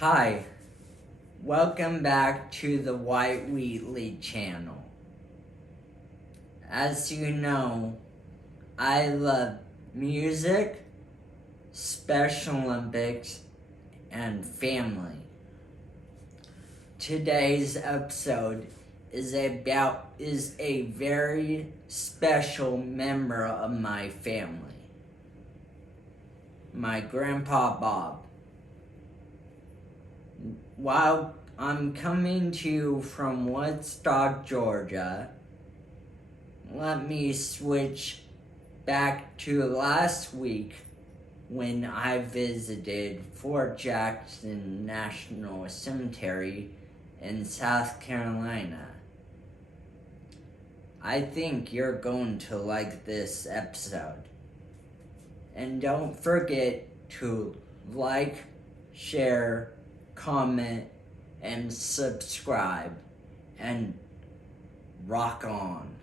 Hi, welcome back to the White Wheatley channel. As you know, I love music, Special Olympics, and family. Today's episode is a very special member of my family, my Grandpa Bob. While I'm coming to you from Woodstock, Georgia, let me switch back to last week when I visited Fort Jackson National Cemetery in South Carolina. I think you're going to like this episode. And don't forget to like, share, comment, and subscribe, and rock on.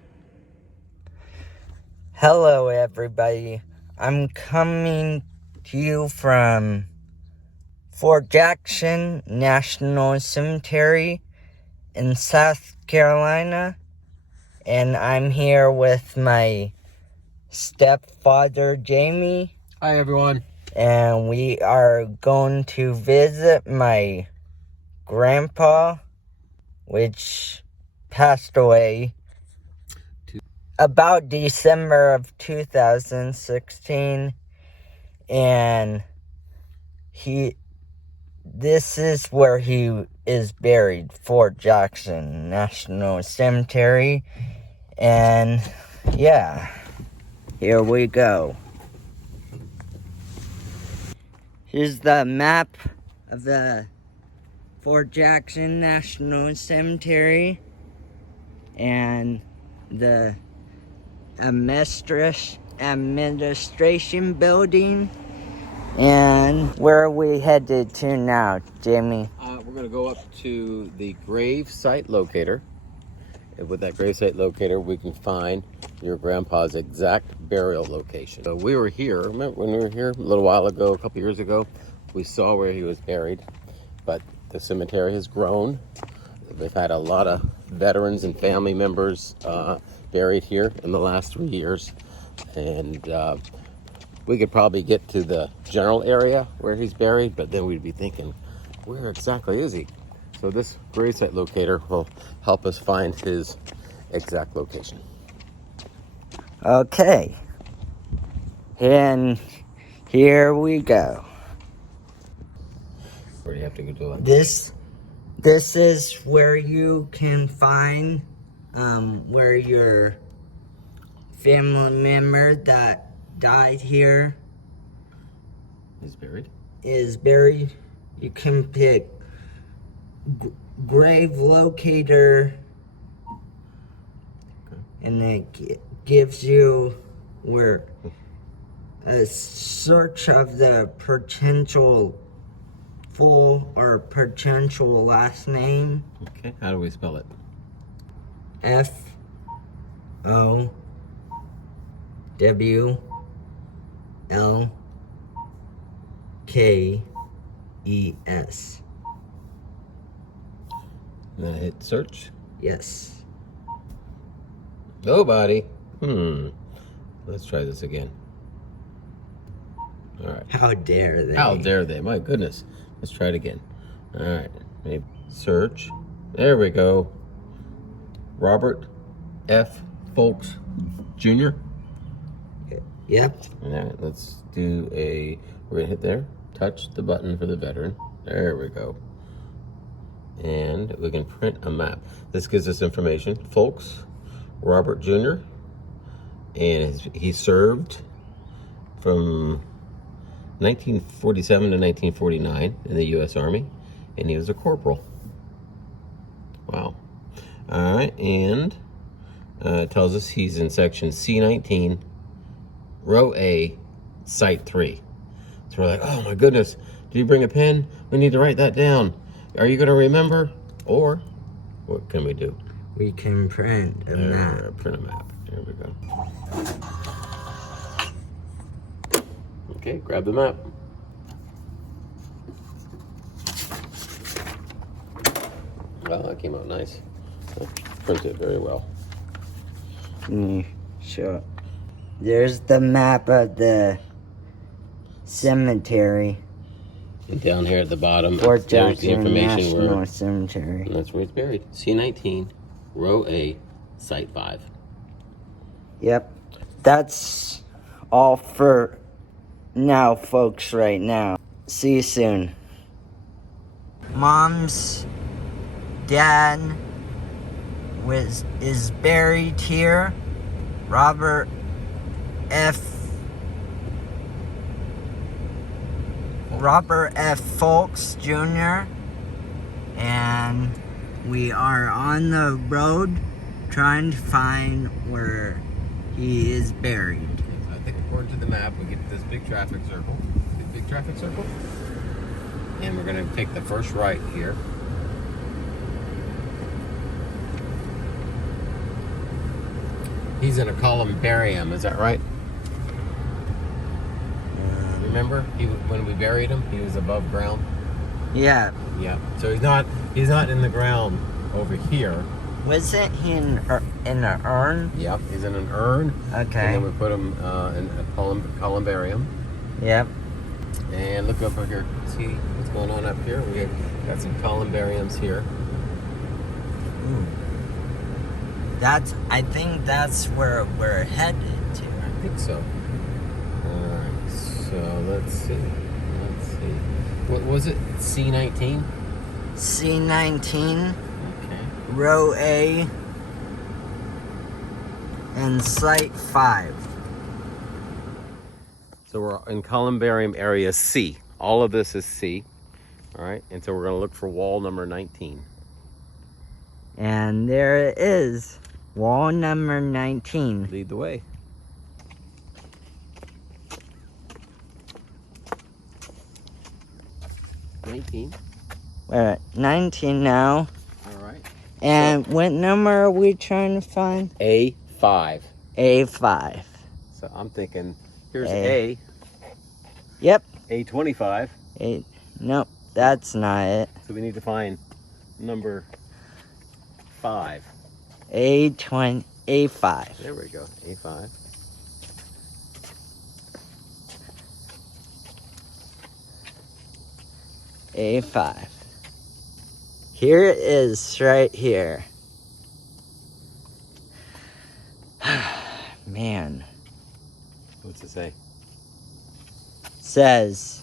Hello everybody, I'm coming to you from Fort Jackson National Cemetery in South Carolina, and I'm here with my stepfather Jamie. Hi everyone. And we are going to visit my grandpa, which passed away about December of 2016. And this is where he is buried, Fort Jackson National Cemetery. And yeah, here we go. Here's the map of the Fort Jackson National Cemetery and the administration building. And where are we headed to now, Jamie? We're going to go up to the grave site locator. And with that grave site locator, we can find your grandpa's exact burial location. So we were here, remember when we were here a little while ago, a couple years ago, we saw where he was buried, but the cemetery has grown. We've had a lot of veterans and family members buried here in the last 3 years. And we could probably get to the general area where he's buried, but then we'd be thinking, where exactly is he? So this gravesite locator will help us find his exact location. Okay. And here we go. Where do you have to go to that? This is where you can find where your family member that died here is buried. You can pick grave locator, and it gives you where a search of the potential full or potential last name. Okay, how do we spell it? FOWLKES. Then I hit search. Yes. Nobody. Let's try this again. All right. How dare they? How dare they? My goodness. Let's try it again. All right. Maybe search. There we go. Robert F. Folks Jr. Yep. All right. Let's do we're going to hit there. Touch the button for the veteran. There we go. And we can print a map. This gives us information. Folks, Robert Jr. And he served from 1947 to 1949 in the U.S. Army, and he was a corporal. Wow. All right, and it tells us he's in section C19, row A, site 3. So we're like, oh my goodness, did you bring a pen? We need to write that down. Are you going to remember? Or what can we do? We can print a map. Print a map. There we go. Okay, grab the map. Well, that came out nice. That printed very well. Sure. There's the map of the cemetery. And down here at the bottom, Fort there's the Jackson information National where Cemetery. and that's where he's buried. C19, row A, site 5. Yep. That's all for now, folks, right now. See you soon. Mom's dad is buried here. Robert F. Folks Jr. And we are on the road trying to find where he is buried. I think according to the map, we get this big traffic circle. Big traffic circle. And we're going to take the first right here. He's in a columbarium, is that right? Remember, when we buried him, he was above ground. Yeah. Yeah. So he's not in the ground over here. Wasn't he in an urn? Yep. He's in an urn. Okay. And then we put him in a columbarium. Yep. And look up here. See what's going on up here? We've got some columbariums here. Ooh. I think that's where we're headed to. I think so. Alright, so let's see. What was it? C19? C19, Okay. row A, and site 5. So we're in columbarium area C. All of this is C. Alright, and so we're going to look for wall number 19. And there it is. Wall number 19. Lead the way. We're at 19 now. All right. And what number are we trying to find? A5. A5. So I'm thinking, here's A. Yep. A25. Nope, that's not it. So we need to find number 5. A5. There we go. A5. A5. Here it is, right here. Man. What's it say? Says,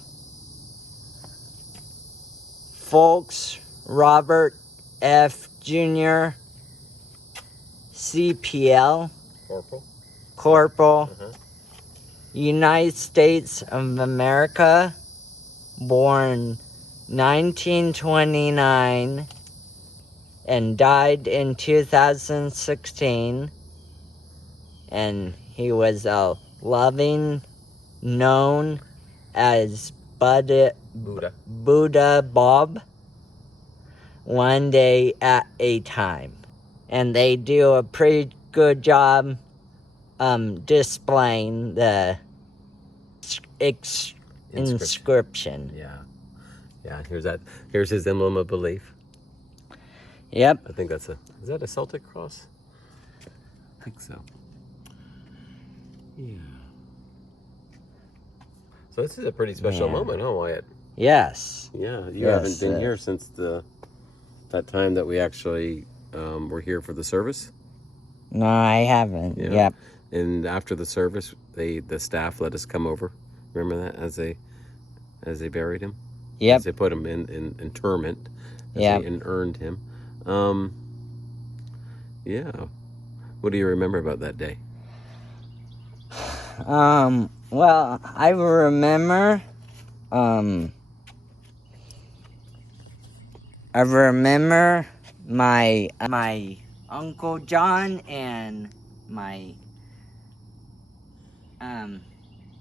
Folks Robert F. Jr., CPL, Corporal, United States of America, born 1929 and died in 2016, and he was a loving, known as Buddha Bob, one day at a time. And they do a pretty good job displaying the inscription. Yeah. Yeah, here's his emblem of belief. Yep. I think is that a Celtic cross? I think so. Yeah. So this is a pretty special moment, huh, Wyatt? Yes. Yeah, you haven't been here since that time that we actually were here for the service. No, I haven't. Yeah. Yep. And after the service, the staff let us come over. Remember that as they buried him. Yep. As they put him in interment. Yeah. And earned him. Yeah. What do you remember about that day? Well, I remember, my Uncle John and my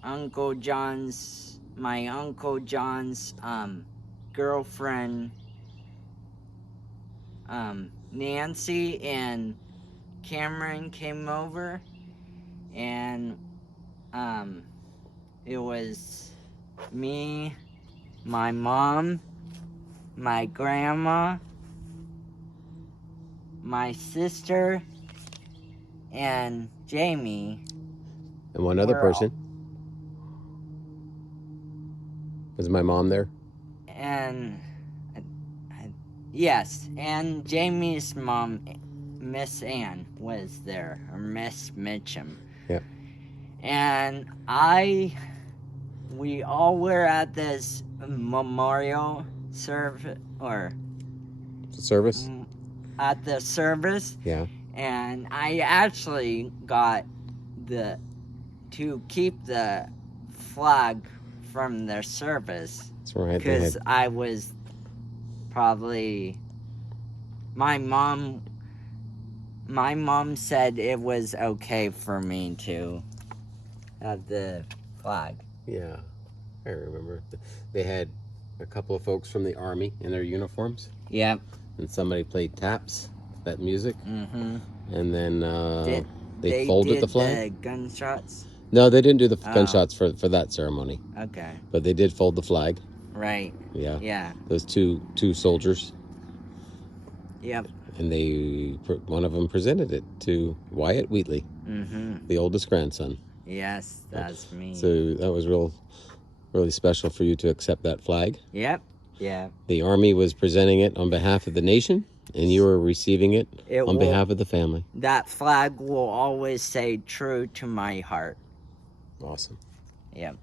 Uncle John's girlfriend, Nancy and Cameron came over, and it was me, my mom, my grandma, my sister and Jamie. And one other person. Was my mom there? And yes, and Jamie's mom, Miss Ann, was there, or Miss Mitchum. Yeah. And we all were at this memorial service, or Service? at the service. Yeah. And I actually got to keep the flag from their service. That's right. Because I was probably, my mom said it was okay for me to have the flag. Yeah, I remember. They had a couple of folks from the Army in their uniforms. Yep. And somebody played taps, that music. Mm-hmm. And then they folded did the flag. The gunshots? No, they didn't do the gunshots for that ceremony. Okay. But they did fold the flag. Right. Yeah. Yeah. Those two soldiers. Yep. And one of them presented it to Wyatt Wheatley, the oldest grandson. Yes, that's me. So that was really special for you to accept that flag. Yep. Yeah. The Army was presenting it on behalf of the nation, and you were receiving it on behalf of the family. That flag will always stay true to my heart. Awesome. Yep.